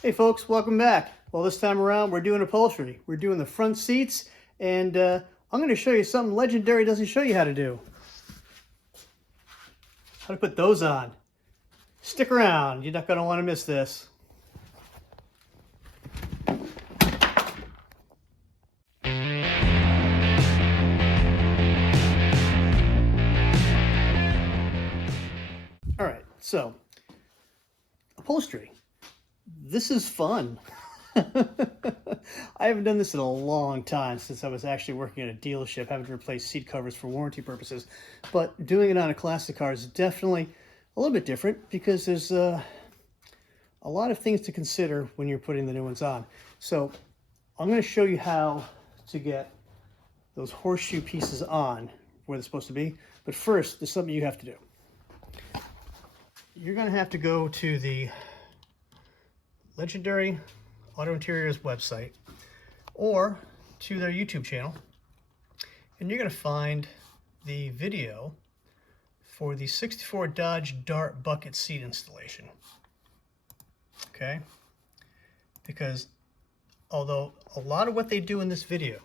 Hey folks, welcome back. Well, this time around we're doing upholstery. We're doing the front seats, and I'm going to show you something Legendary doesn't show you how to do. How to put those on. Stick around, you're not going to want to miss this. Alright, so upholstery. This is fun. I haven't done this in a long time, since I was actually working at a dealership having to replace seat covers for warranty purposes. But doing it on a classic car is definitely a little bit different because there's a lot of things to consider when you're putting the new ones on. So I'm going to show you how to get those horseshoe pieces on where they're supposed to be. But first, there's something you have to do. You're going to have to go to the Legendary Auto Interiors website or to their YouTube channel, and you're going to find the video for the 64 Dodge Dart bucket seat installation. Okay, because although a lot of what they do in this video,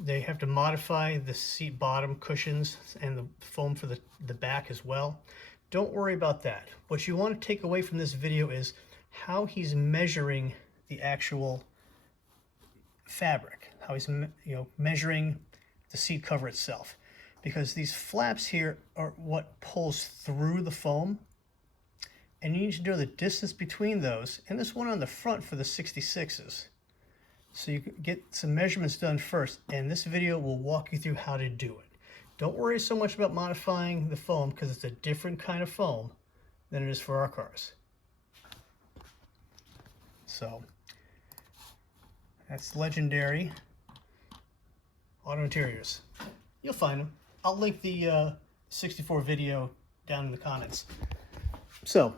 they have to modify the seat bottom cushions and the foam for the back as well. Don't worry about that. What you want to take away from this video is how he's measuring the actual fabric, how he's measuring the seat cover itself, because these flaps here are what pulls through the foam, and you need to know the distance between those and this one on the front for the 66s. So you can get some measurements done first, and this video will walk you through how to do it. Don't worry so much about modifying the foam because it's a different kind of foam than it is for our cars. So that's Legendary Auto Interiors. You'll find them. I'll link the 64 video down in the comments. So,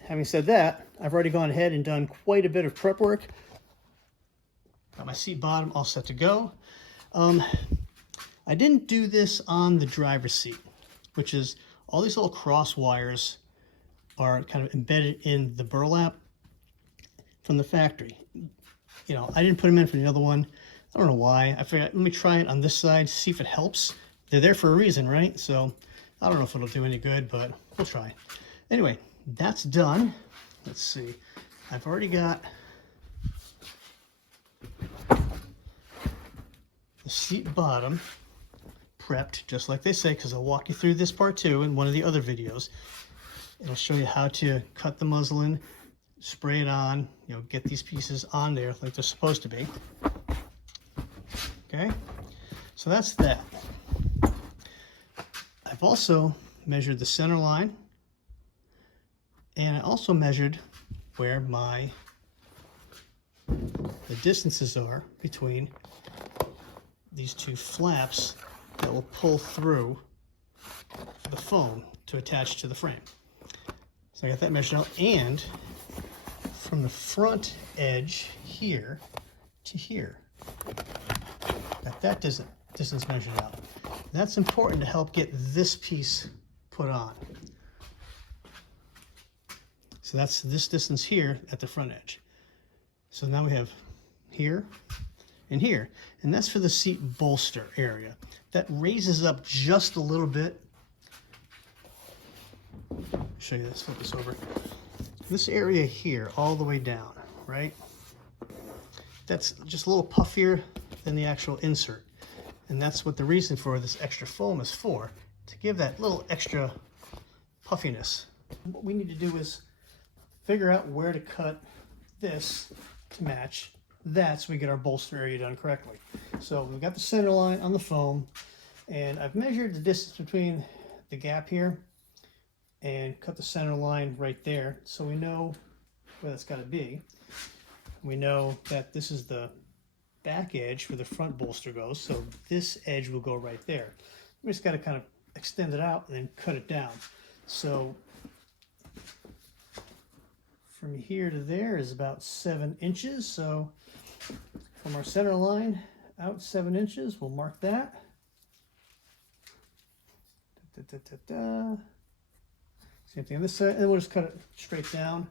having said that, I've already gone ahead and done quite a bit of prep work. Got my seat bottom all set to go. I didn't do this on the driver's seat, which is all these little cross wires are kind of embedded in the burlap from the factory. You know, I didn't put them in for the other one. I don't know why. I figured, let me try it on this side, see if it helps. They're there for a reason, right? So I don't know if it'll do any good, but we'll try. Anyway, that's done. Let's see. I've already got the seat bottom prepped, just like they say, because I'll walk you through this part too in one of the other videos. It'll show you how to cut the muslin, spray it on, get these pieces on there like they're supposed to be. Okay, so that's that. I've also measured the center line, and I also measured where the distances are between these two flaps that will pull through the foam to attach to the frame. So I got that measured out, and from the front edge here to here, got that distance measured out. That's important to help get this piece put on. So that's this distance here at the front edge. So now we have here and here, and that's for the seat bolster area. That raises up just a little bit. I'll show you this, flip this over. This area here, all the way down, right? That's just a little puffier than the actual insert. And that's what the reason for this extra foam is for, to give that little extra puffiness. What we need to do is figure out where to cut this to match that, so we get our bolster area done correctly. So we've got the center line on the foam, and I've measured the distance between the gap here and cut the center line right there, so we know where that's got to be. We know that this is the back edge where the front bolster goes, so this edge will go right there. We just got to kind of extend it out and then cut it down. So from here to there is about 7 inches. So from our center line out 7 inches, we'll mark that. Same thing on this side, and we'll just cut it straight down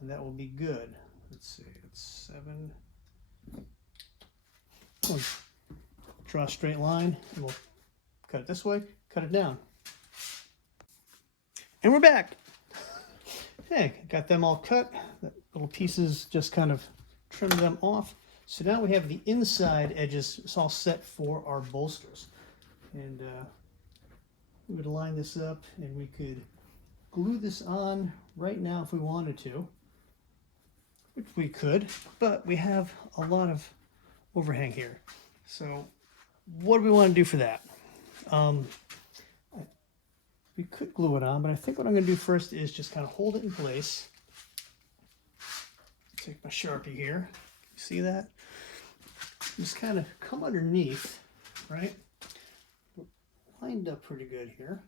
and that will be good. Let's see, it's 7. We'll draw a straight line, and we'll cut it this way, cut it down. And we're back. Okay, got them all cut. The little pieces, just kind of trimmed them off. So now we have the inside edges. It's all set for our bolsters. And we would line this up, and we could glue this on right now if we wanted to, which we could, but we have a lot of overhang here. So what do we want to do for that? We could glue it on, but I think what I'm going to do first is just kind of hold it in place. Take my Sharpie here. You see that? Just kind of come underneath, right? Lined up pretty good here.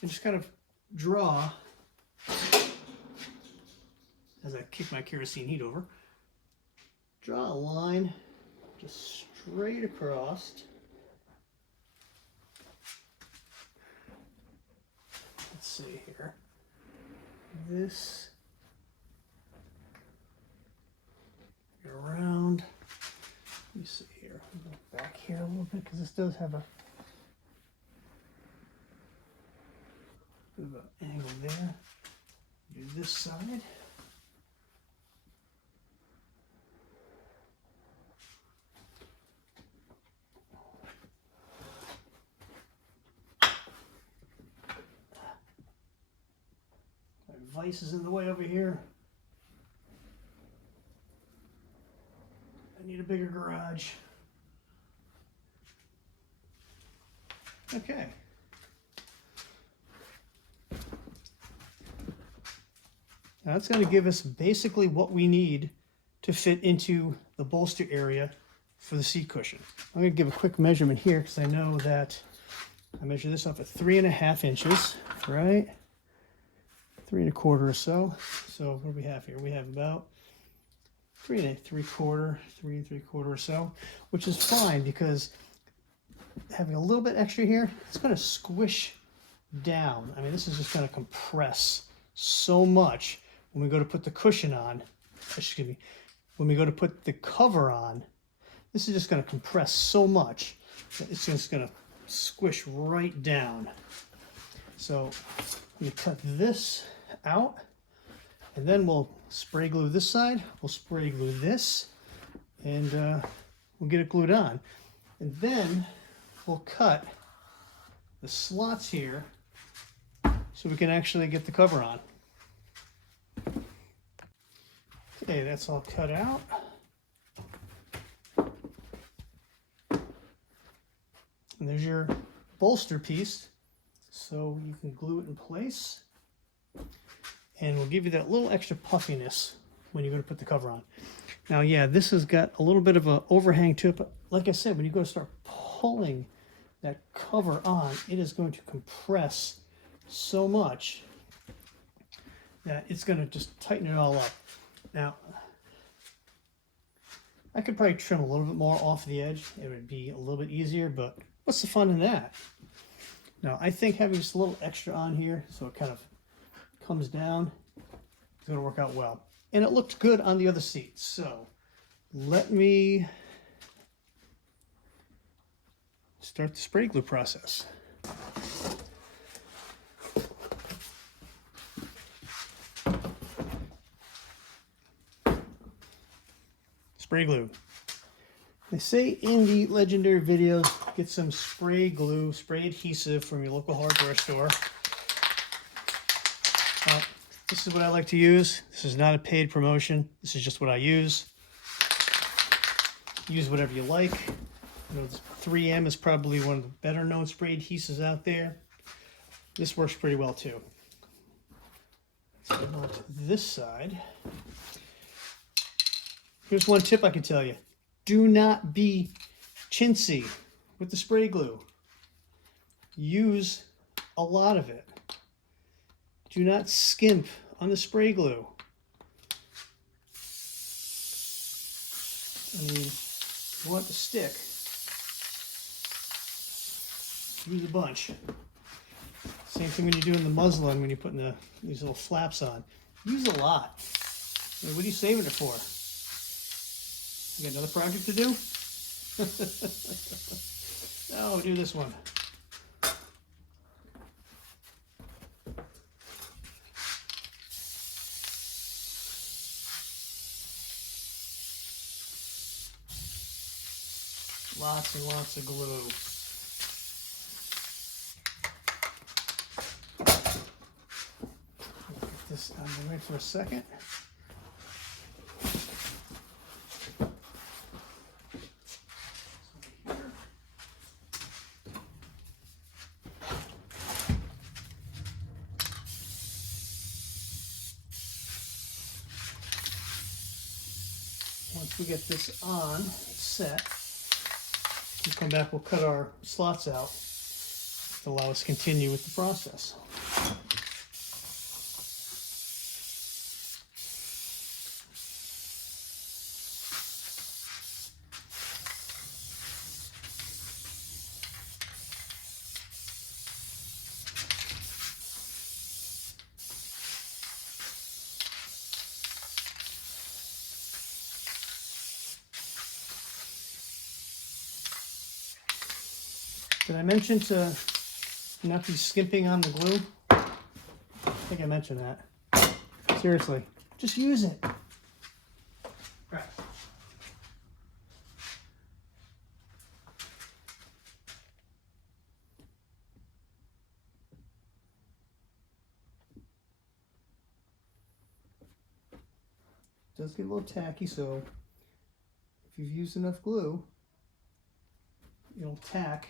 And just kind of draw, as I kick my kerosene heat over, draw a line just straight across. Let's see here. This around. Let me see here. I'll go back here a little bit because this does have a bit of an angle there. Do this side. My vise is in the way over here. I need a bigger garage. Okay. Now that's going to give us basically what we need to fit into the bolster area for the seat cushion. I'm going to give a quick measurement here because I know that I measure this off at 3.5 inches, right? 3 1/4 or so. So what do we have here? We have about 3 3/4 or so, which is fine because having a little bit extra here, it's going to squish down. I mean, this is just going to compress so much when we go to put the cushion on. Excuse me. When we go to put the cover on, this is just going to compress so much that it's just going to squish right down. So we cut this out, and then we'll spray glue this side, we'll spray glue this, and we'll get it glued on. And then we'll cut the slots here so we can actually get the cover on. Okay, that's all cut out. And there's your bolster piece, so you can glue it in place. And we'll give you that little extra puffiness when you're going to put the cover on. Now, yeah, this has got a little bit of an overhang to it, but like I said, when you go to start pulling that cover on, it is going to compress so much that it's going to just tighten it all up. Now, I could probably trim a little bit more off the edge. It would be a little bit easier, but what's the fun in that? Now, I think having just a little extra on here, so it kind of comes down, it's going to work out well. And it looked good on the other seat. So let me start the spray glue process. Spray glue. They say in the legendary videos, get some spray glue, spray adhesive from your local hardware store. This is what I like to use. This is not a paid promotion. This is just what I use. Use whatever you like. You know, 3M is probably one of the better known spray adhesives out there. This works pretty well too. So on to this side. Here's one tip I can tell you. Do not be chintzy with the spray glue. Use a lot of it. Do not skimp on the spray glue. I mean, you want it to stick. Use a bunch. Same thing when you're doing the muslin, when you're putting these little flaps on. Use a lot. What are you saving it for? You got another project to do? No, do this one. Lots and lots of glue. Get this on the way for a second. Once we get this on, set, we'll come back, we'll cut our slots out to allow us to continue with the process. Did I mention to not be skimping on the glue? I think I mentioned that. Seriously, just use it. Right. It does get a little tacky, so if you've used enough glue, it'll tack.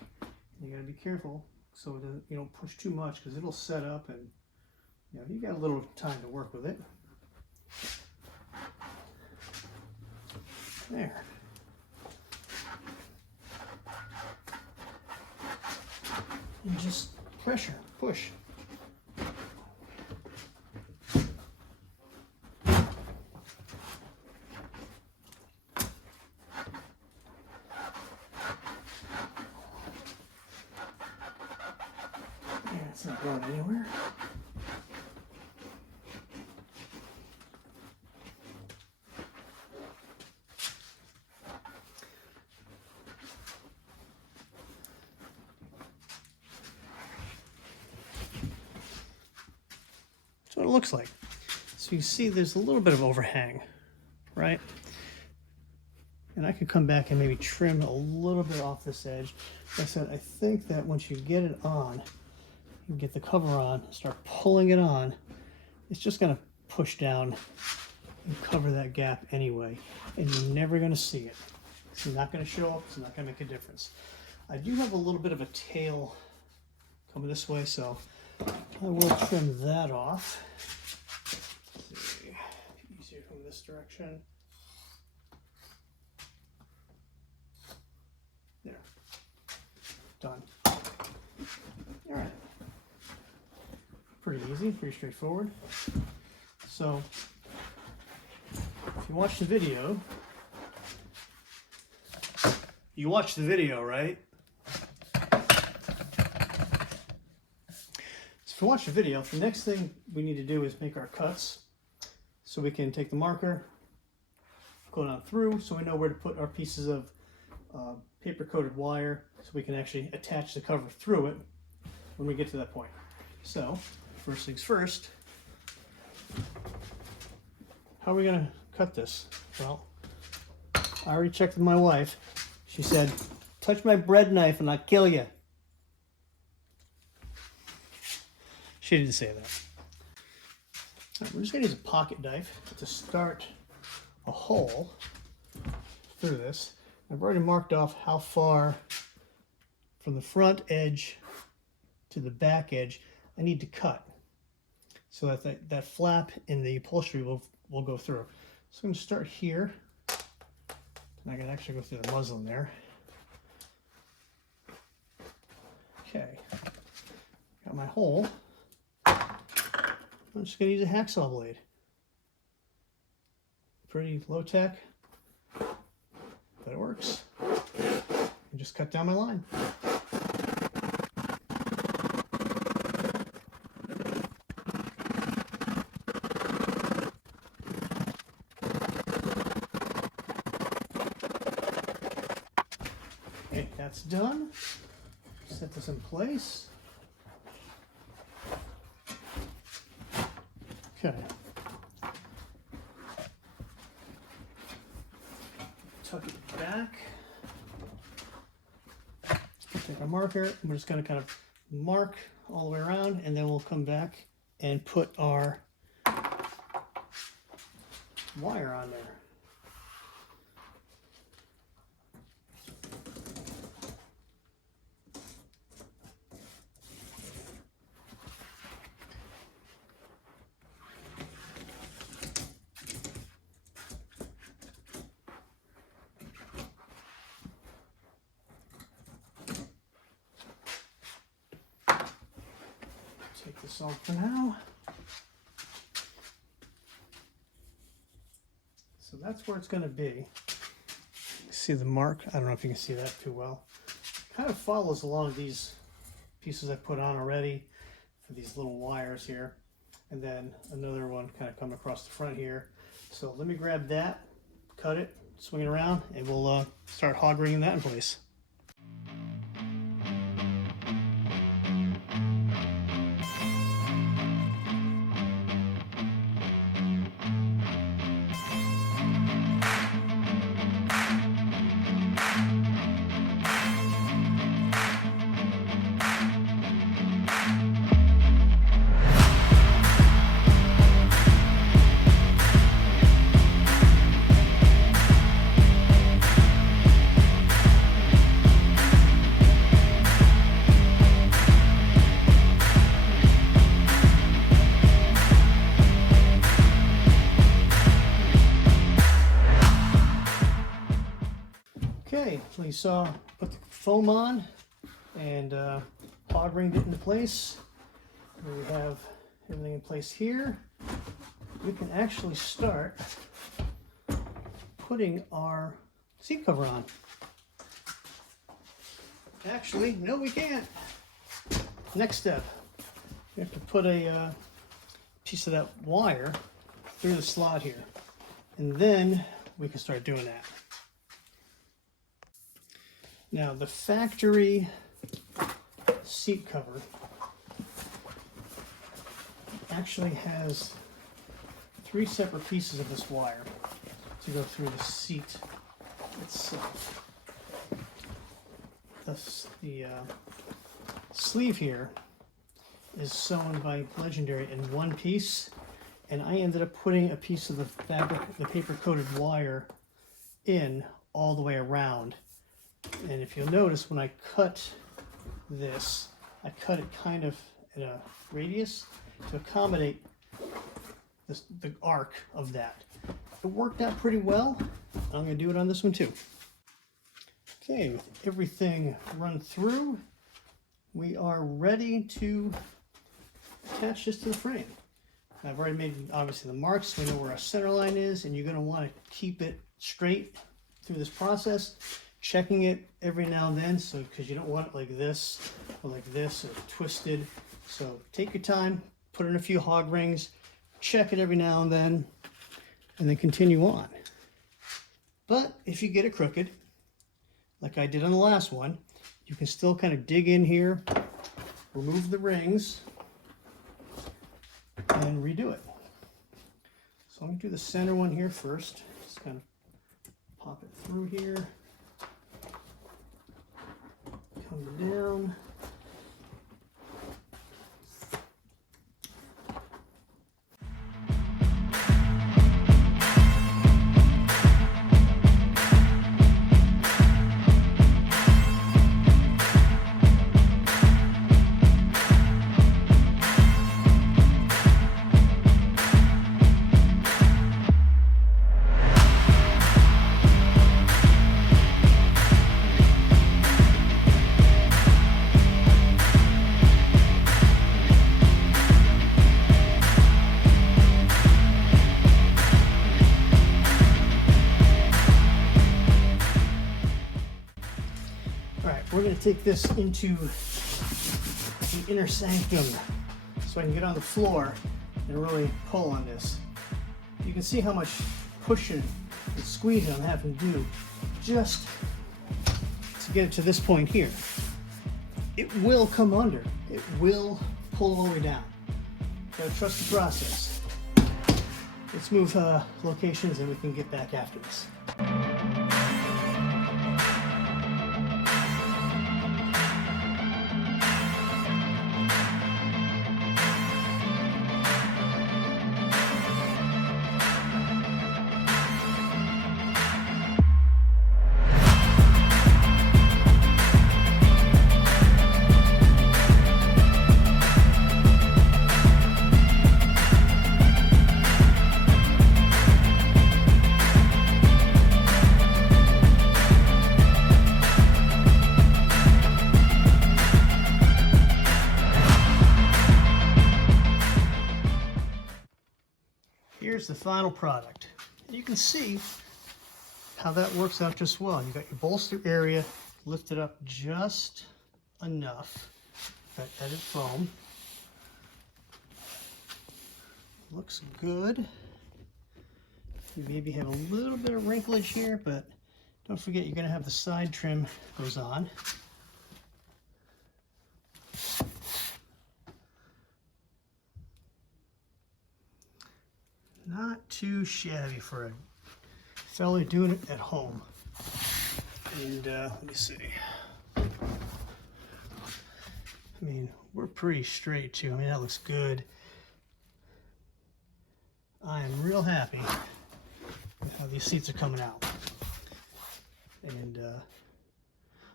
You gotta be careful so that you don't push too much, because it'll set up, and you got a little time to work with it. There. And just pressure, push. It's not going anywhere. That's what it looks like. So you see there's a little bit of overhang, right? And I could come back and maybe trim a little bit off this edge. Like I said, I think that once you get it on, you get the cover on, start pulling it on, it's just going to push down and cover that gap anyway, and you're never going to see it. It's not going to show up, it's not going to make a difference. I do have a little bit of a tail coming this way, so I will trim that off. Let's see, easier from this direction. There, done. All right. Pretty easy, pretty straightforward. So, if you watch the video, right? So if you watch the video, the next thing we need to do is make our cuts. So we can take the marker, go down through, so we know where to put our pieces of paper coated wire, so we can actually attach the cover through it when we get to that point. So, first things first, how are we going to cut this? Well, I already checked with my wife. She said, touch my bread knife and I'll kill you. She didn't say that. Right, we're just going to use a pocket knife to start a hole through this. I've already marked off how far from the front edge to the back edge I need to cut, so that that flap in the upholstery will go through. So I'm going to start here, and I can actually go through the muslin there. Okay, got my hole. I'm just going to use a hacksaw blade. Pretty low tech, but it works. And just cut down my line. that's done. Set this in place. Okay. Tuck it back. Take our marker, and we're just going to kind of mark all the way around, and then we'll come back and put our wire on there. Take this off for now. So that's where it's going to be. See the mark? I don't know if you can see that too well. Kind of follows along these pieces I put on already for these little wires here. And then another one kind of come across the front here. So let me grab that, cut it, swing it around, and we'll start hog rigging that in place. Okay, so you saw, put the foam on and hog ringed it into place. We have everything in place here. We can actually start putting our seat cover on. Actually, no, we can't. Next step, we have to put a piece of that wire through the slot here, and then we can start doing that. Now, the factory seat cover actually has 3 separate pieces of this wire to go through the seat itself. The sleeve here is sewn by Legendary in one piece, and I ended up putting a piece of the fabric, the paper-coated wire, in all the way around. And if you'll notice, when I cut this, I cut it kind of in a radius to accommodate the arc of that. It worked out pretty well. I'm going to do it on this one too. Okay, with everything run through, we are ready to attach this to the frame. I've already made, obviously, the marks, so we know where our center line is, and you're going to want to keep it straight through this process. Checking it every now and then, so because you don't want it like this or twisted. So take your time, put in a few hog rings, check it every now and then continue on. But if you get it crooked, like I did on the last one, you can still kind of dig in here, remove the rings, and redo it. So I'm going to do the center one here first. Just kind of pop it through here. Come down. We're going to take this into the inner sanctum so I can get on the floor and really pull on this. You can see how much pushing and squeezing I'm having to do just to get it to this point here. It will come under. It will pull all the way down. Gotta trust the process. Let's move locations and we can get back after this. Here's the final product. You can see how that works out just well. You got your bolster area lifted up just enough. That added foam. Looks good. You maybe have a little bit of wrinklage here, but don't forget you're going to have the side trim goes on. Not too shabby for a fella doing it at home. And let me see. I mean, we're pretty straight too. I mean, that looks good. I am real happy with how these seats are coming out. And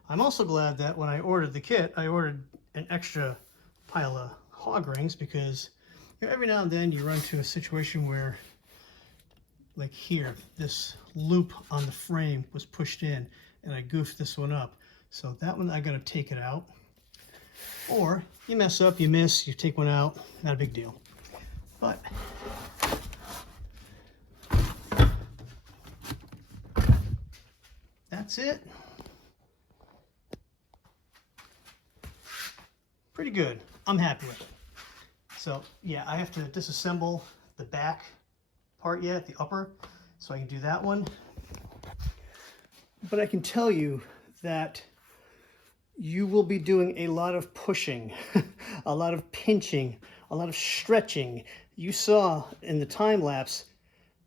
I'm also glad that when I ordered the kit, I ordered an extra pile of hog rings, because you know, every now and then you run into a situation where, like here, this loop on the frame was pushed in and I goofed this one up. So that one I gotta take it out. Or you mess up, you miss, you take one out, not a big deal. But that's it. Pretty good. I'm happy with it. So yeah, I have to disassemble the back part yet, the upper, so I can do that one. But I can tell you that you will be doing a lot of pushing, a lot of pinching, a lot of stretching. You saw in the time lapse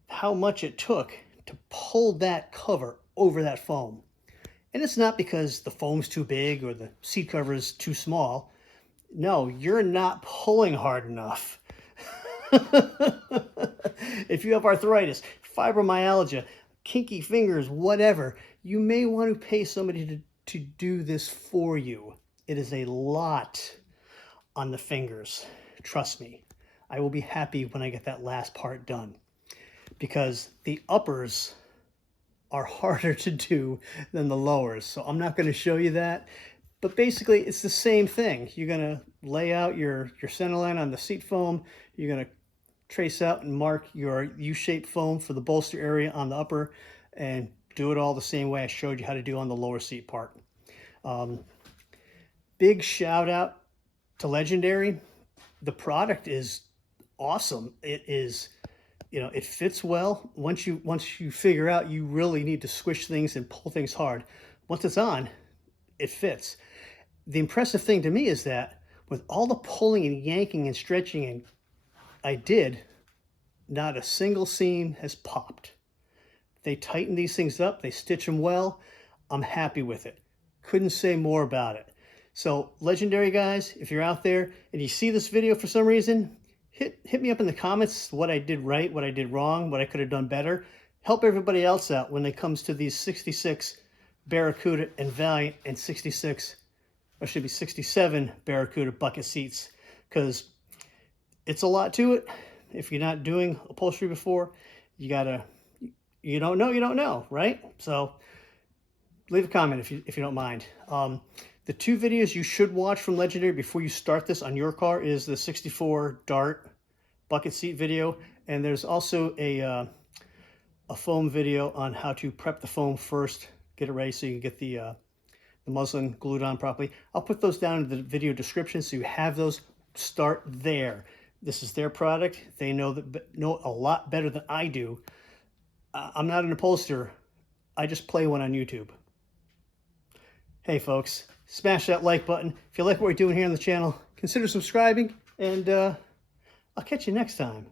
how much it took to pull that cover over that foam. And it's not because the foam's too big or the seat cover is too small. No, you're not pulling hard enough. If you have arthritis, fibromyalgia, kinky fingers, whatever, you may want to pay somebody to do this for you. It is a lot on the fingers. Trust me, I will be happy when I get that last part done, because the uppers are harder to do than the lowers. So I'm not going to show you that. But basically, it's the same thing. You're going to lay out your center line on the seat foam. You're going to trace out and mark your U-shaped foam for the bolster area on the upper, and do it all the same way I showed you how to do on the lower seat part. Big shout out to Legendary. The product is awesome. It is, you know, it fits well. Once you figure out you really need to squish things and pull things hard, once it's on, it fits. The impressive thing to me is that with all the pulling and yanking and stretching and I did, not a single seam has popped. They tighten these things up, they stitch them well. I'm happy with it. Couldn't say more about it. So Legendary guys, if you're out there and you see this video for some reason, hit me up in the comments what I did right, what I did wrong, what I could have done better. Help everybody else out when it comes to these 66 Barracuda and Valiant and 66, or should be 67 Barracuda bucket seats, because it's a lot to it. If you're not doing upholstery before, you don't know, right? So leave a comment if you don't mind. The two videos you should watch from Legendary before you start this on your car is the 64 Dart bucket seat video, and there's also a foam video on how to prep the foam first, get it ready so you can get the muslin glued on properly. I'll put those down in the video description so you have those. Start there. This is their product. They know a lot better than I do. I'm not an upholsterer. I just play one on YouTube. Hey folks, smash that like button. If you like what we're doing here on the channel, consider subscribing, and I'll catch you next time.